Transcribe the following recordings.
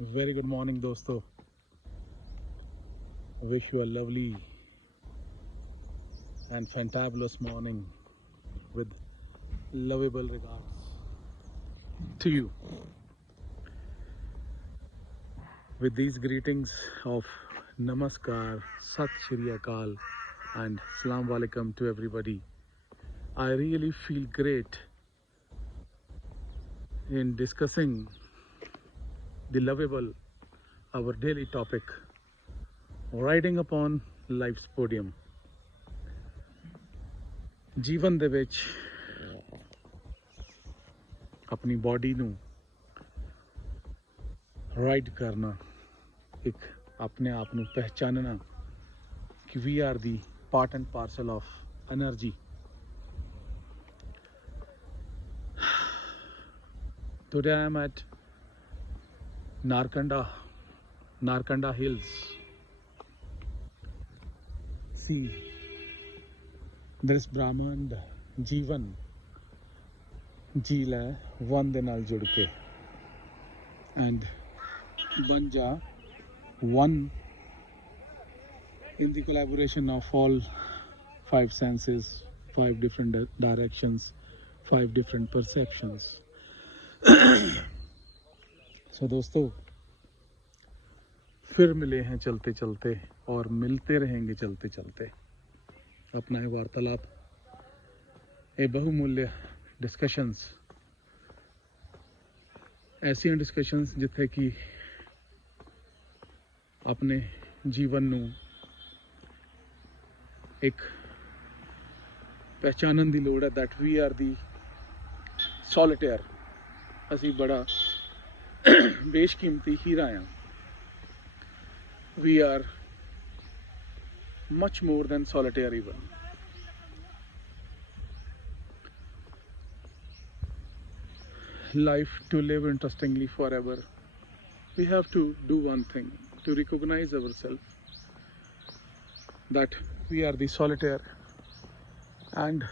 Very good morning, dosto. Wish you a lovely and fantabulous morning with lovable regards to you. With these greetings of Namaskar, Sat Shri Akal, and Salam Alaikum to everybody. I really feel great in discussing the lovable, our daily topic, riding upon life's podium. ਜੀਵਨ ਦੇ ਵਿੱਚ ਆਪਣੀ body ਨੂੰ ride ਕਰਨਾ, ਇੱਕ ਆਪਣੇ ਆਪ ਨੂੰ ਪਹਿਚਾਨਣਾ ਕਿ ਵੀ R the part and parcel of energy. Today I am at Narkanda Hills. See, this Brahmand ਜੀਵਨ ਜੀ ਲੈ ਵਨ ਦੇ ਨਾਲ ਜੁੜ ਕੇ and ਬਣ ਜਾ one in the collaboration of all five senses, five different directions, five different perceptions. So दोस्तों, फिर मिले हैं चलते चलते और मिलते रहेंगे चलते चलते. अपना है वार्तालाप, ये बहुमूल्य डिस्कशंस, ऐसी डिस्कशंस जिथे कि अपने जीवन नू एक पहचानन दी लोड़ है that we are the solitaire. असी बड़ा बेशकीमती हीरा हैं. We are much more than solitaire even. Life to live interestingly forever, we have to do one thing, to recognize ourselves that we are the solitaire, and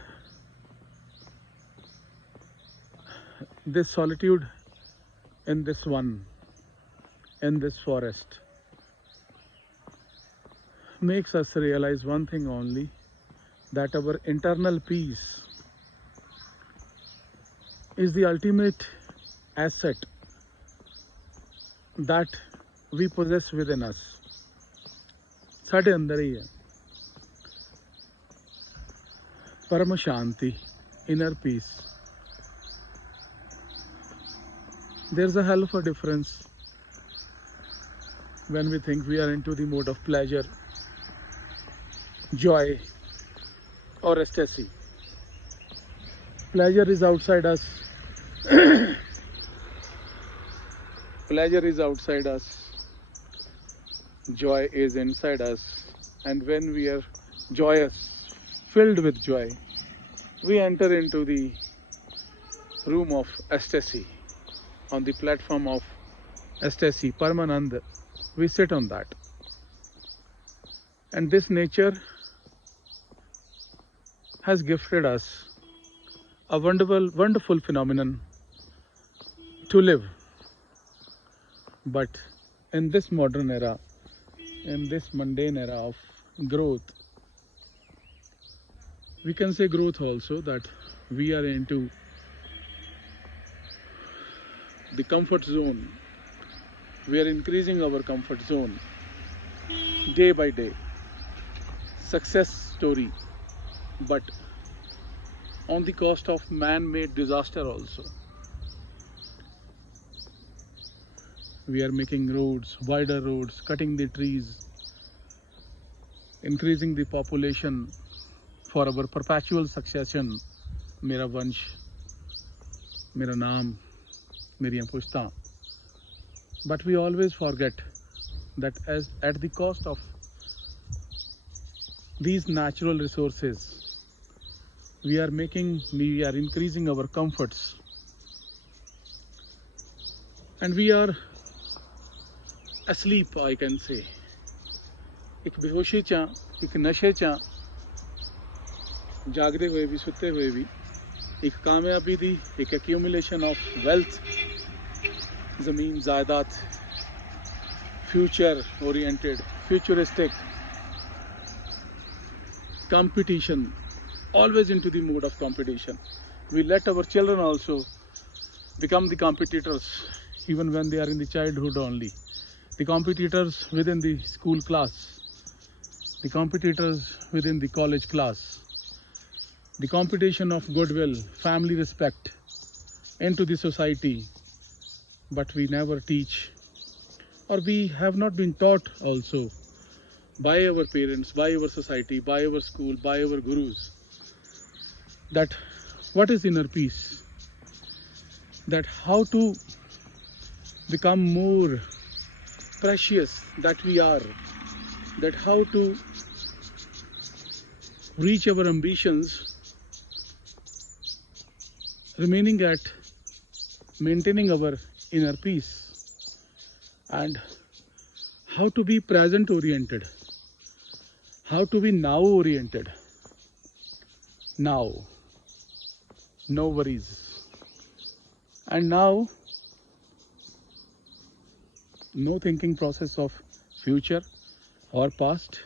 this solitude in this one, in this forest, makes us realize one thing only, that our internal peace is the ultimate asset that we possess within us. साढ़े अंदर ही है परम शांति, inner peace. There's a hell of a difference when we think we are into the mode of pleasure, joy or ecstasy. Pleasure is outside us. Pleasure is outside us. Joy is inside us. And when we are joyous, filled with joy, we enter into the room of ecstasy. On the platform of ecstasy, Paramanand, we sit on that. And this nature has gifted us a wonderful phenomenon to live. But in this modern era, in this mundane era of growth, we can say growth also, that we are into the comfort zone. We are increasing our comfort zone day by day. Success story, but on the cost of man-made disaster also. We are making roads, wider roads, cutting the trees, increasing the population for our perpetual succession. मेरा वंश, मेरा नाम, मेरी पुश्ता. But we always forget that as at the cost of these natural resources, we are increasing our comforts, and we are asleep, I can say. एक बेहोशी चा, एक नशे चा, जागते हुए भी, सुते हुए भी, एक कामयाबी दी, एक accumulation of wealth, ज़मीन, जायदाद, future oriented, futuristic, competition, always into the mode of competition. We let our children also become the competitors even when they are in the childhood only. The competitors within the school class, the competitors within the college class, the competition of goodwill, family respect into the society. But we never teach, or we have not been taught also by our parents, by our society, by our school, by our gurus, that what is inner peace, that how to become more precious that we are, that how to reach our ambitions, remaining at maintaining our inner peace, and how to be present oriented, how to be now oriented. Now, no worries. And now, no thinking process of future or past.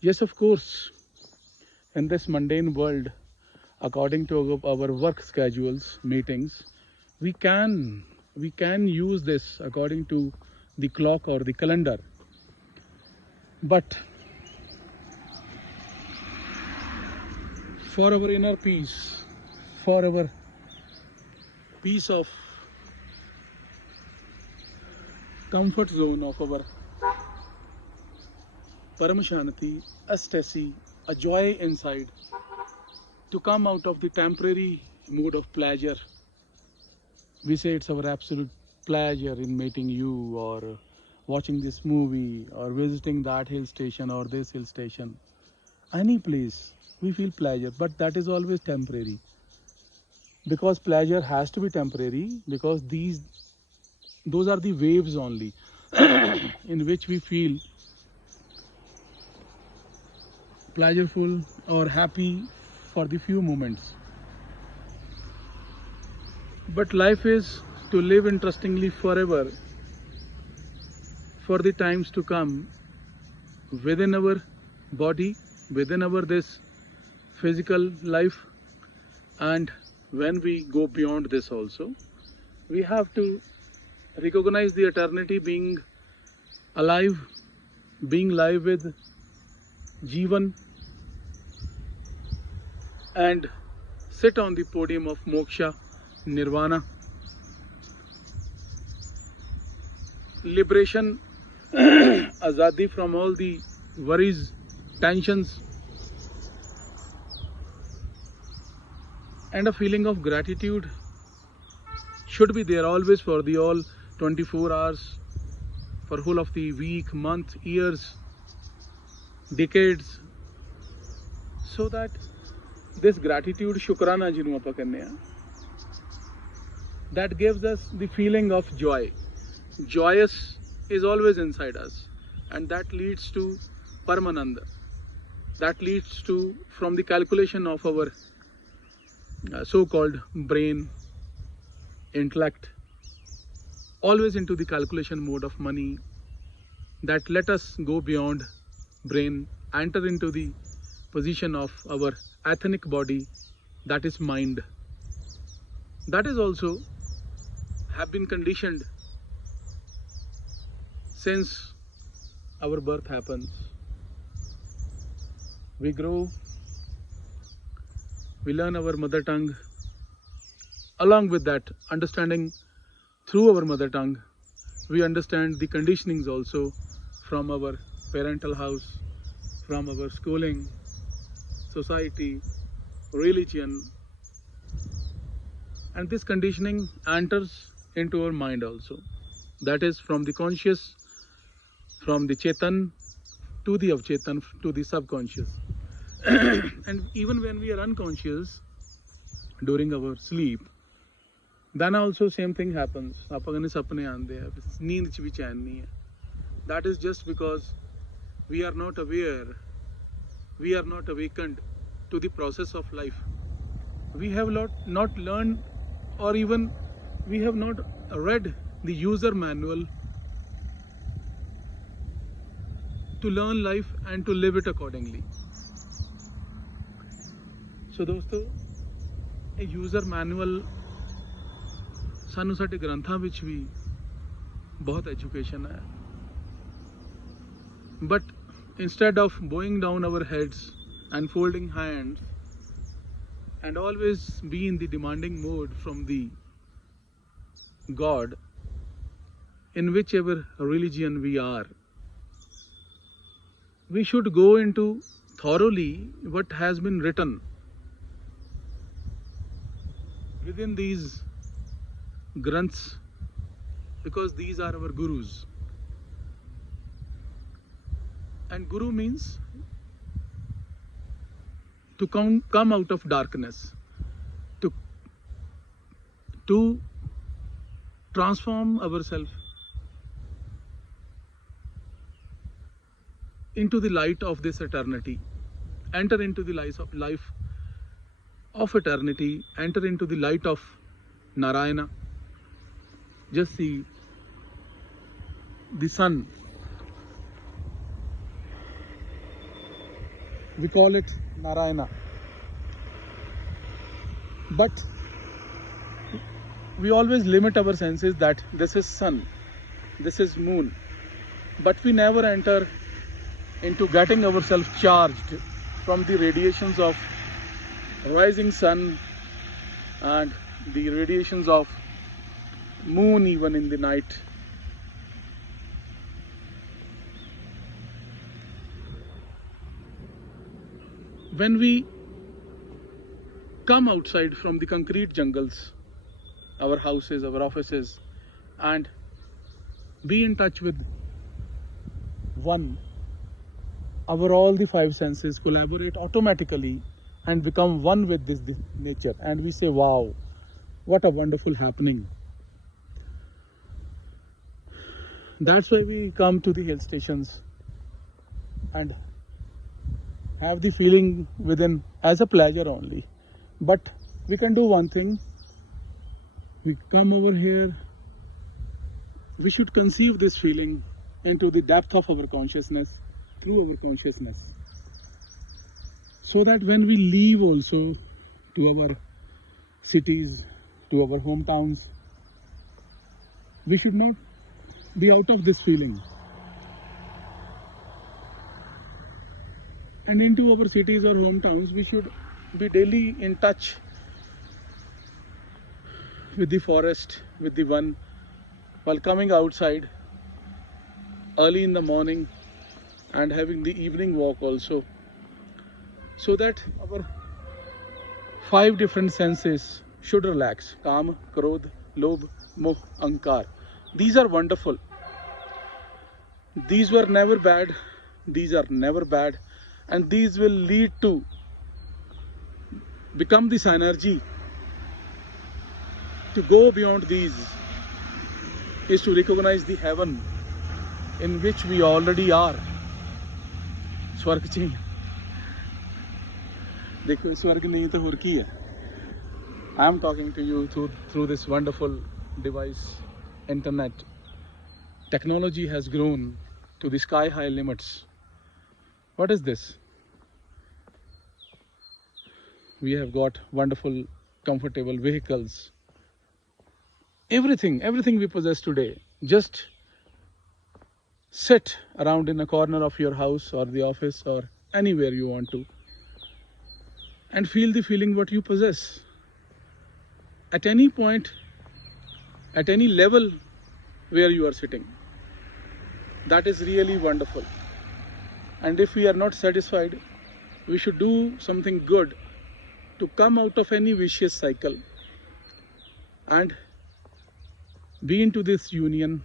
Yes, of course, in this mundane world, according to our work schedules, meetings, we can use this according to the clock or the calendar. But for our inner peace, for our peace of comfort zone of our Paramashanti, ecstasy, a joy inside, to come out of the temporary mood of pleasure. We say it's our absolute pleasure in meeting you, or watching this movie, or visiting that hill station or this hill station. Any place, we feel pleasure, but that is always temporary. Because pleasure has to be temporary, because those are the waves only in which we feel pleasureful or happy for the few moments. But life is to live interestingly forever, for the times to come, within our body, within our this physical life, and when we go beyond this also, we have to recognize the eternity, being alive, being live with Jivan, and sit on the podium of moksha, nirvana, liberation, azadi from all the worries, tensions, and a feeling of gratitude should be there always for the all 24 hours, for whole of the week, month, years, decades, so that this gratitude, shukrana jinu aapa karne hai, that gives us the feeling of joy. Joyous is always inside us, and that leads to Paramananda. That leads to, from the calculation of our so-called brain, intellect, always into the calculation mode of money, that let us go beyond brain, enter into the position of our ethnic body, that is mind. That is also have been conditioned since our birth happens. We grow, we learn our mother tongue. Along with that, understanding through our mother tongue, we understand the conditionings also from our parental house, from our schooling, society, religion. And this conditioning enters into our mind also. That is from the conscious, from the Chetan to the Avchetan, to the subconscious. And even when we are unconscious during our sleep, then also same thing happens. That is just because we are not aware, we are not awakened to the process of life. We have not learned, or even we have not read the user manual to learn life and to live it accordingly. So दोस्तों, a user manual सानू साडे ग्रंथां विच भी बहुत education है. But instead of bowing down our heads and folding hands and always be in the demanding mode from the God, in whichever religion we are, we should go into thoroughly what has been written within these granths, because these are our gurus. And guru means to come out of darkness, to transform ourselves into the light of this eternity, enter into the life of eternity, enter into the light of Narayana. Just see the sun. We call it Narayana. But we always limit our senses that this is sun, this is moon. But we never enter into getting ourselves charged from the radiations of rising sun and the radiations of moon even in the night. When we come outside from the concrete jungles, our houses, our offices, and be in touch with one, all the five senses collaborate automatically and become one with this nature, and we say, wow, what a wonderful happening. That's why we come to the hill stations and have the feeling within as a pleasure only. But we can do one thing. We come over here, we should conceive this feeling into the depth of our consciousness, through our consciousness, so that when we leave also to our cities, to our hometowns, we should not be out of this feeling. And into our cities or hometowns, we should be daily in touch with the forest, with the one, while coming outside early in the morning and having the evening walk also, so that our five different senses should relax. Kam, Krodh, Lobh, Moh, Ankar. These are wonderful. These were never bad. These are never bad. And these will lead to become the synergy. To go beyond these is to recognize the heaven in which we already are. Swarg ch dekho, swarg nahi to aur ki hai. I am talking to you through this wonderful device, internet. Technology has grown to the sky high limits. What is this? We have got wonderful, comfortable vehicles. Everything we possess today. Just sit around in a corner of your house or the office or anywhere you want to and feel the feeling what you possess. At any point, at any level where you are sitting. That is really wonderful. And if we are not satisfied, we should do something good to come out of any vicious cycle and be into this union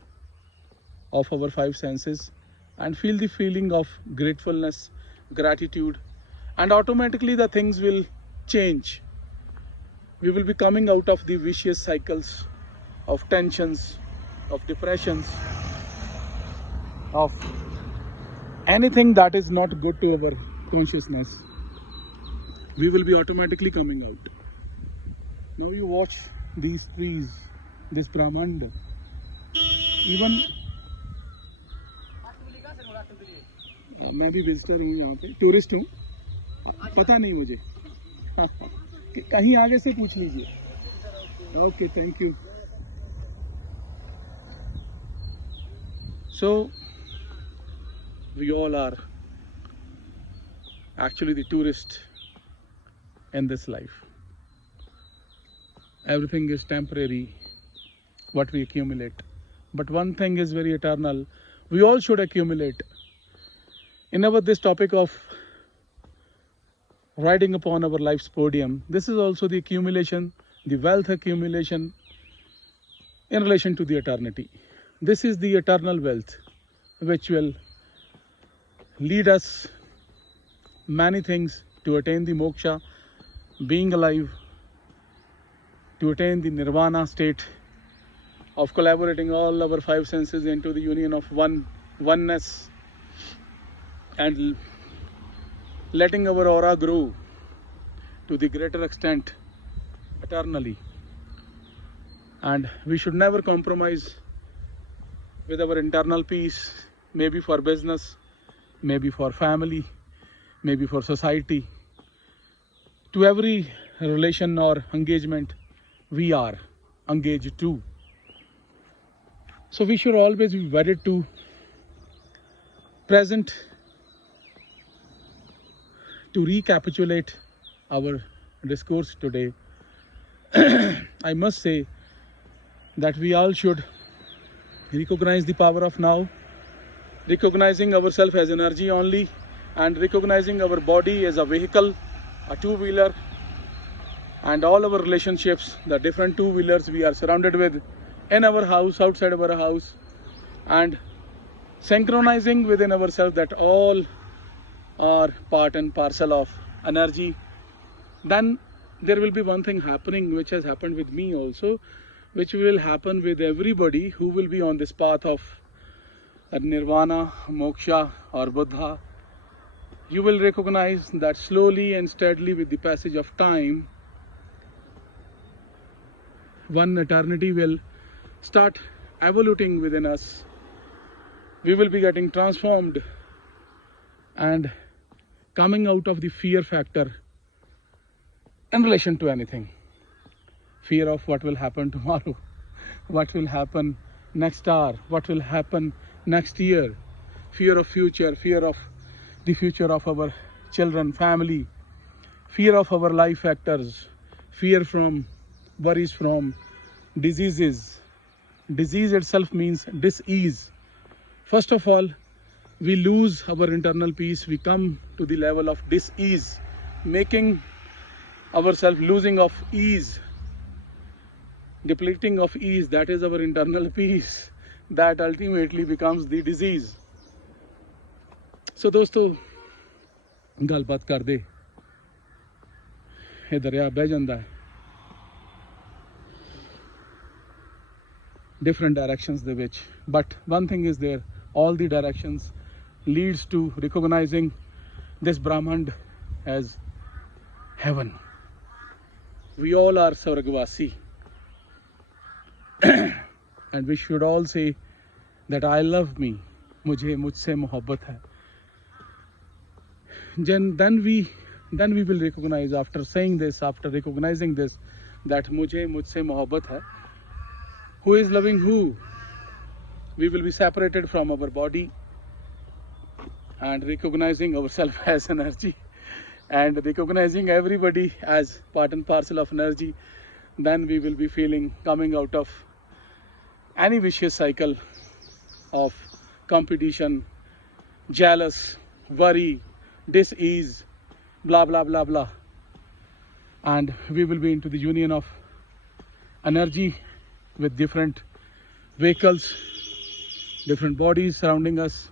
of our five senses and feel the feeling of gratefulness, gratitude, and automatically the things will change. We will be coming out of the vicious cycles of tensions, of depressions, of anything that is not good to our consciousness. We will be automatically coming out. Now you watch these trees, this Brahmanda. Even मैं भी visitor हूँ यहाँ पे, tourist हूँ, पता नहीं मुझे। कहीं आगे से पूछ लीजिए। Okay, thank you. So we all are actually the tourist in this life. Everything is temporary, what we accumulate, but one thing is very eternal. We all should accumulate. In our this topic of riding upon our life's podium, this is also the accumulation, the wealth accumulation in relation to the eternity. This is the eternal wealth which will lead us many things to attain the moksha, being alive, to attain the nirvana state of collaborating all our five senses into the union of oneness, and letting our aura grow to the greater extent eternally. And we should never compromise with our internal peace, maybe for business, maybe for family, maybe for society. To every relation or engagement, we are engaged too. So we should always be wedded to present. To recapitulate our discourse today, I must say that we all should recognize the power of now, recognizing ourselves as energy only, and recognizing our body as a vehicle, a two-wheeler, and all our relationships, the different two-wheelers we are surrounded with in our house, outside of our house, and synchronizing within ourselves that all are part and parcel of energy. Then there will be one thing happening which has happened with me also, which will happen with everybody who will be on this path of nirvana, moksha or Buddha. You will recognize that slowly and steadily, with the passage of time, one eternity will start evolving within us. We will be getting transformed and coming out of the fear factor in relation to anything. Fear of what will happen tomorrow, what will happen next hour, what will happen next year. Fear of future, fear of the future of our children, family, fear of our life factors, fear from worries from diseases. Disease itself means dis-ease. First of all, we lose our internal peace, we come to the level of dis-ease, making ourselves losing of ease, depleting of ease, that is our internal peace, that ultimately becomes the disease. So दोस्तों, गलबात कर दे, ये दरिया बह जाता है different directions ਦੇ ਵਿੱਚ, but one thing is there, all the directions leads to recognizing this Brahman as heaven. We all are Swargvasi, and we should all say that I love me, mujhse mohabbat hai. Then we will recognize, after saying this, after recognizing this, that mujhse mohabbat hai. Who is loving who? We will be separated from our body and recognizing ourselves as energy and recognizing everybody as part and parcel of energy. Then we will be feeling coming out of any vicious cycle of competition, jealous, worry, dis-ease, blah blah blah blah, and we will be into the union of energy with different vehicles, different bodies surrounding us,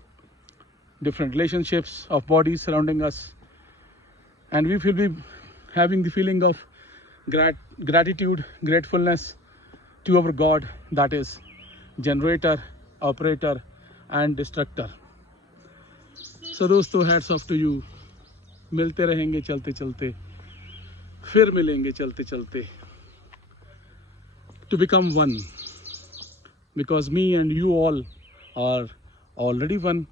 different relationships of bodies surrounding us, and we will be having the feeling of gratitude, gratefulness to our God, that is generator, operator and destructor. So दोस्तों, hats off to you. मिलते रहेंगे चलते चलते, फिर मिलेंगे चलते चलते, to become one, because me and you all are already one.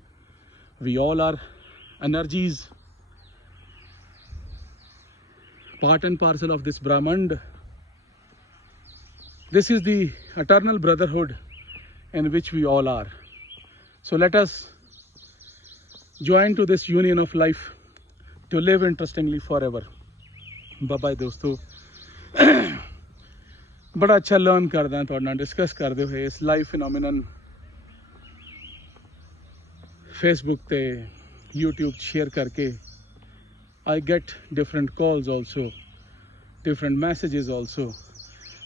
We all are energies, part and parcel of this Brahmand. This is the eternal brotherhood in which we all are. So let us join to this union of life to live interestingly forever. Bye bye दोस्तों. बड़ा अच्छा learn करदा हां तुहाडे नाल discuss करदे होए इस लाइव फिनोमिनन फेसबुक ते यूट्यूब शेयर करके. I get different calls also, different messages also.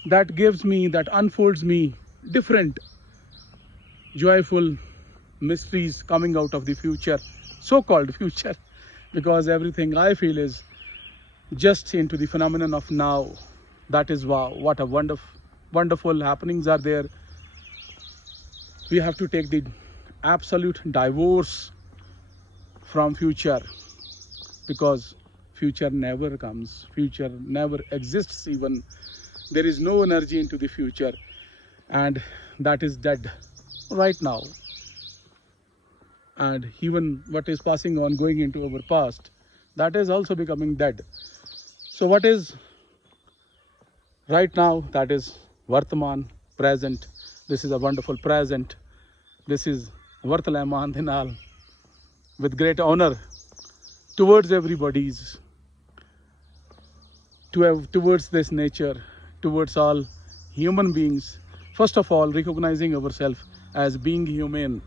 That gives me, that unfolds me different joyful mysteries coming out of the future, so-called future, because everything I feel is just into the phenomenon of now. That is wow, what a wonderful happenings are there. We have to take the absolute divorce from future, because future never comes, future never exists even. There is no energy into the future, and that is dead right now. And even what is passing on, going into our past, that is also becoming dead. So what is right now, that is Vartaman, present. This is a wonderful present. This is Vartalaman Dinal, with great honor towards everybody's, towards this nature, towards all human beings. First of all, recognizing ourselves as being human.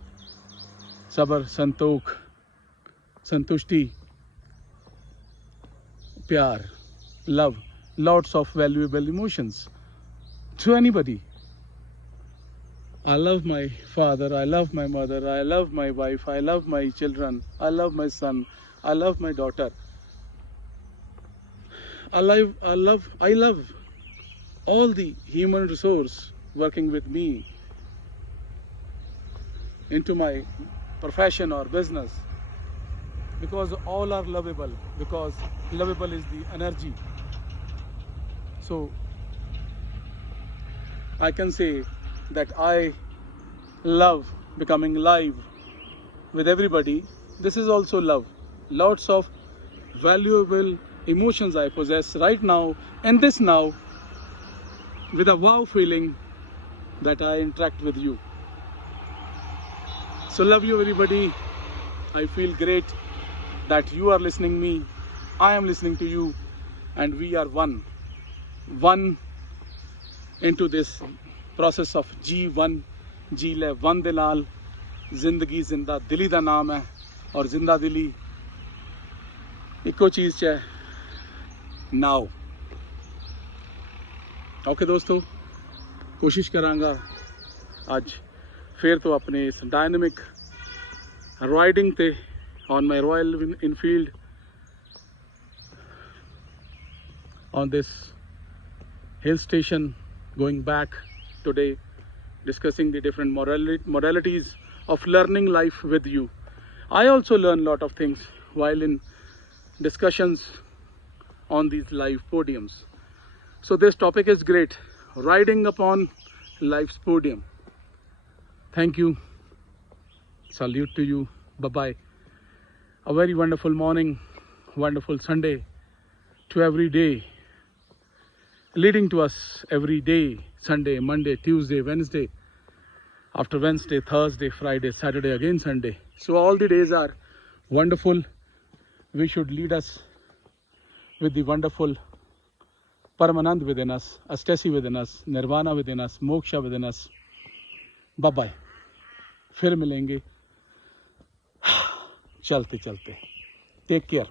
Sabar, Santokh, Santushti, Pyar, love, lots of valuable emotions to anybody. I love my father, I love my mother, I love my wife, I love my children, I love my son, I love my daughter. I love all the human resource working with me into my profession or business, because all are lovable, because lovable is the energy. So I can say that I love becoming live with everybody. This is also love. Lots of valuable emotions I possess right now, and this now, with a wow feeling that I interact with you. So love you everybody. I feel great that you are listening me, I am listening to you, and we are one into this process of G1 जी ले one दे नाल. जिंदगी जिंदा दिली दा नाम है, और जिंदा दिली इको चीज़ च है, नाउ. ओके दोस्तों, कोशिश करांगा आज फिर तो अपने इस डायनेमिक राइडिंग ते on my Royal Enfield on this hill station, going back today, discussing the different moralities of learning life with you. I also learn a lot of things while in discussions on these live podiums. So this topic is great, riding upon life's podium. Thank you. Salute to you. Bye-bye. A very wonderful morning, wonderful Sunday to every day, leading to us every day, Sunday, Monday, Tuesday, Wednesday, after Wednesday, Thursday, Friday, Saturday, again Sunday. So all the days are wonderful. We should lead us with the wonderful Paramanand within us, ecstasy within us, Nirvana within us, Moksha within us. Bye-bye. फिर मिलेंगे चलते चलते. Take care.